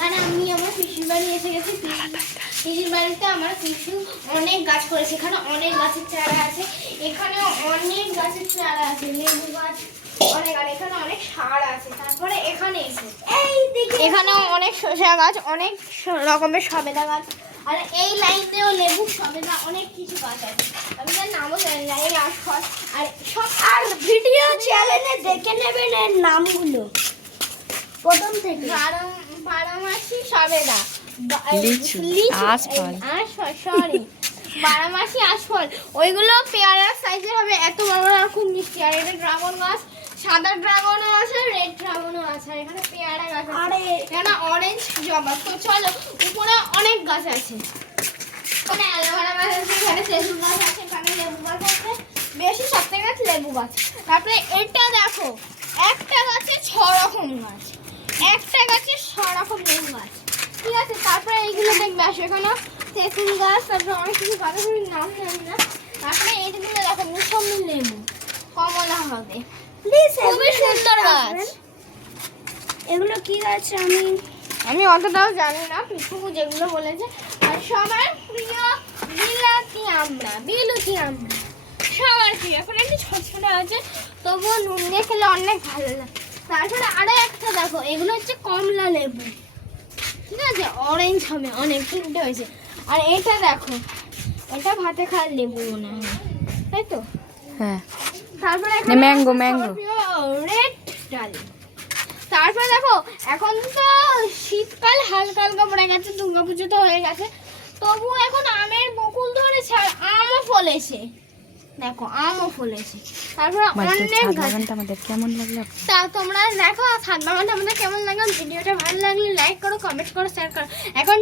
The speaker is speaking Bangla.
এখানে আমি আমার পিসির বাড়ি এসে গেছি। পিসির বাড়িতে আমার পিসু অনেক গাছ করেছে, এখানে অনেক গাছের চারা আছে, এখানে অনেক গাছের চারা আছে, লেবু গাছ অনেক, আর এখানে অনেক সার আছে। তারপরে এখানে এসে এখানেও অনেক শসা গাছ, অনেক রকমের সবেদা গাছ, আর এই লাইনেও লেবু সবেদা অনেক কিছু গাছ আছে, আমি তার নামও জানি না। এই আশফল আর সব, আর ভিডিও চ্যানেলে দেখে নেবেন এর নামগুলো প্রথম থেকে। বারামাসি সবেদা, লিচু, আশফল। সরি বারামাসি আশফল, ওইগুলো পেয়ারার সাইজের হবে, এত বড় বড় আর খুব মিষ্টি। আর এটা ড্রাগন গাছ, সাদা ড্রাগনও আছে, রেড ড্রাগনও আছে, আর এখানে পেয়ারা গাছ আছে, আরে এখানে অরেঞ্জ জবা। তো চলো, উপরে অনেক গাছ আছে, এখানে অ্যালোভেরা গাছ আছে, এখানে তেঁতুল গাছ আছে, এখানে লেবু গাছ আছে, বেশি সবথেকে গাছ লেবু গাছ। তারপরে এটা দেখো, একটা গাছে 6 রকম গাছ, একটা গাছে 6 রকম লেবু গাছ, ঠিক আছে। তারপরে এইগুলো দেখবে আসো, এখানে তেঁতুল গাছ, তারপরে অনেক কিছু গাছের নাম জানি না। তারপরে এইগুলো দেখো, মুসম্বি লেবু, কমলা হবে, প্লিজ খুবই সুন্দর গাছ। এগুলো কি গাছ আমি অতটাও জানি না, পিছু যেগুলো বলেছে। আর সবার প্রিয় বিলাতি আমরা, বিলুতি আমরা সবার প্রিয়। এখন একটু ছোট ছোট আছে, তবুও নুন দিয়ে খেলে অনেক ভালো লাগে। তারপরে আরো একটা দেখো, এগুলো হচ্ছে কমলা লেবু, ঠিক আছে, অরেঞ্জ হবে অনেক, তিনটে হয়েছে। আর এটা দেখো, এটা ভাতে খাওয়ার লেবু মনে হয়, তাই তো। হ্যাঁ, তারপরে ম্যাঙ্গো রেড ডালি। তারপরে দেখো, এখন তো শীতকাল হালকা হালকা পড়ে গেছে, দুর্গাপুজো তো হয়ে গেছে, তবু এখন আমের বকুল ধরেছে আর আমও ফলেছে, দেখো আমও ফলেছে। তারপরে অনেক গাছ। আমাদের কেমন লাগলো? তা তোমরা দেখো ছাদ বাগানটা আমাদের কেমন লাগলো, ভিডিওটা ভালো লাগলে লাইক করো, কমেন্ট করো, শেয়ার করো। এখন